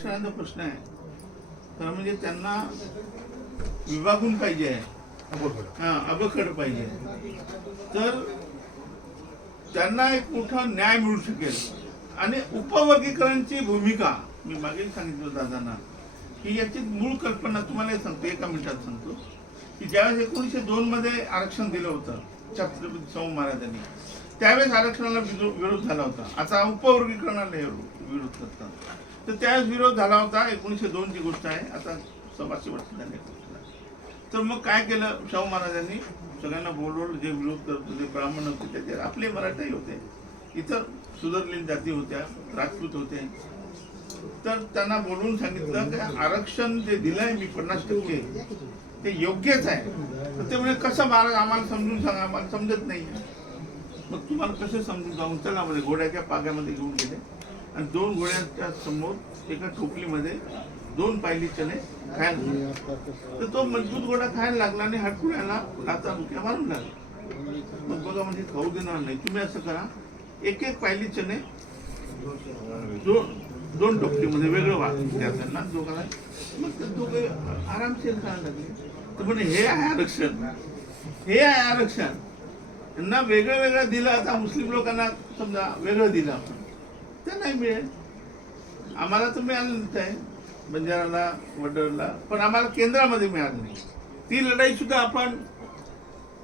आरक्षणाचा प्रश्न आहे. खरं म्हणजे त्यांना विभागून पाहिजे आहे. हा अबखड पाहिजे तर त्यांना एक मोठा न्याय मिळू शकेल. आणि उपवर्गीकरणची भूमिका मी मागेही सांगितलं दादांना की याची मूळ कल्पना तुम्हाला सांगतो एका मिनिटात सांगतो. की ज्यावेळेस एकोणीसशे दोन मध्ये आरक्षण दिलं होतं छत्रपती शाहू महाराजांनी त्यावेळेस आरक्षणाला विरोध झाला होता. आता उपवर्गीकरणाला विरोध करतात. तर त्यावेळेस विरोध झाला होता एकोणीसशे दोनची गोष्ट आहे. आता सव्वाशे वर्ष झाली तर मग काय केलं शाहू महाराजांनी? सगळ्यांना बोलवलं जे विरोध करत होते ब्राह्मण होते त्याचे आपले मराठाही होते. इतर सुधारलेली जाती होत्या राजपूत होते. तर त्यांना बोलवून सांगितलं की आरक्षण जे दिलंय मी पन्नास टक्के ते योग्यच आहे. तर ते म्हणजे कसं महाराज आम्हाला समजून सांगा आम्हाला समजत नाही. मग तुम्हाला कसं समजून जाऊन चला म्हणजे घोड्याच्या पाग्यामध्ये घेऊन गेले. आणि दोन घोड्याच्या समोर एका टोपलीमध्ये दोन पायली चणे खायला तर तो मजबूत घोडा खायला लागला आणि हटकुड्याला लाचा बुक्या मारून लागला मग बघा म्हणजे खाऊ देणार नाही. तुम्ही असं करा. एक एक पायली चणे दोन दोन टोपलीमध्ये वेगळं वाट त्यांना दोघांना मग ते दोघे आरामशीर खायला लागले. तर पण हे आहे आरक्षण. हे आहे आरक्षण. त्यांना वेगळं वेगळं दिलं. आता मुस्लिम लोकांना समजा वेगळं दिलं आपण. ते नाही मिळेल. आम्हाला तर मिळालं आहे बंजाराला वडरला पण आम्हाला केंद्रामध्ये मिळालं नाही. ती लढाई सुद्धा आपण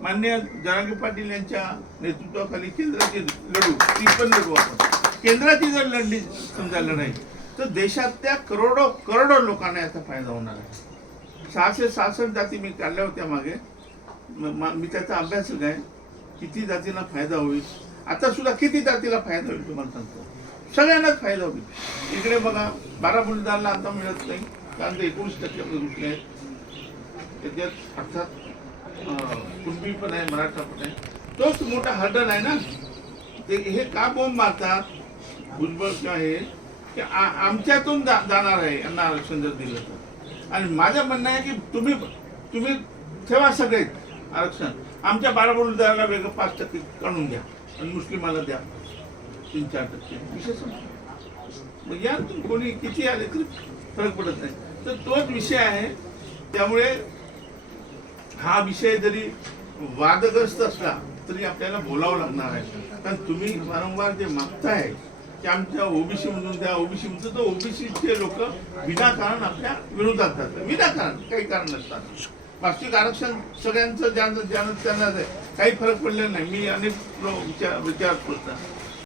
मान्य जरांगे पाटील यांच्या नेतृत्वाखाली केंद्राची लढू. ती पण लढू आपण. केंद्राची जर लढली समजा लढाई तर देशातल्या करोडो करोडो लोकांना याचा फायदा होणार आहे. सहाशे सहासष्ट जाती मी काढल्या होत्या मागे. मी त्याचा अभ्यास आहे. किती जातीला फायदा होईल? आता सुद्धा किती जातीला फायदा होईल तुम्हाला सांगतो. सगळ्यांनाच फायदा होईल. इकडे बघा बारा बुलदारला आता मिळत नाही. कारण ते एकोणीस टक्के घुसले आहेत? त्याच्यात अर्थात कुणबी पण आहे मराठा पण आहे. तोच मोठा हर्डल आहे ना? ते हे का बॉम्ब मारतात? भुजबळ किंवा की आमच्यातून जा- जाणार आहे यांना आरक्षण जर दिलं तर. आणि माझं म्हणणं आहे की तुम्ही तुम्ही ठेवा सगळे आरक्षण. आमच्या बाराबुलदाराला वेगळं पाच टक्के काढून द्या आणि मुस्लिमाला द्या. तीन चार टक्के. विशेष मग या कोणी किती आले तरी फरक पडत नाही. तर तोच विषय आहे. त्यामुळे हा विषय जरी वादग्रस्त असला तरी आपल्याला बोलावं लागणार आहे. कारण तुम्ही वारंवार जे मागताय की आमच्या ओबीसी मधून त्या ओबीसी मधून तर ओबीसीचे लोक विनाकारण आपल्या विरोधात जातात. विनाकारण काही कारण नसतात. वार्षिक आरक्षण सगळ्यांचं ज्यांना ज्यांना त्यांना काही फरक पडलेला नाही. मी अनेक विचार विचार करतो.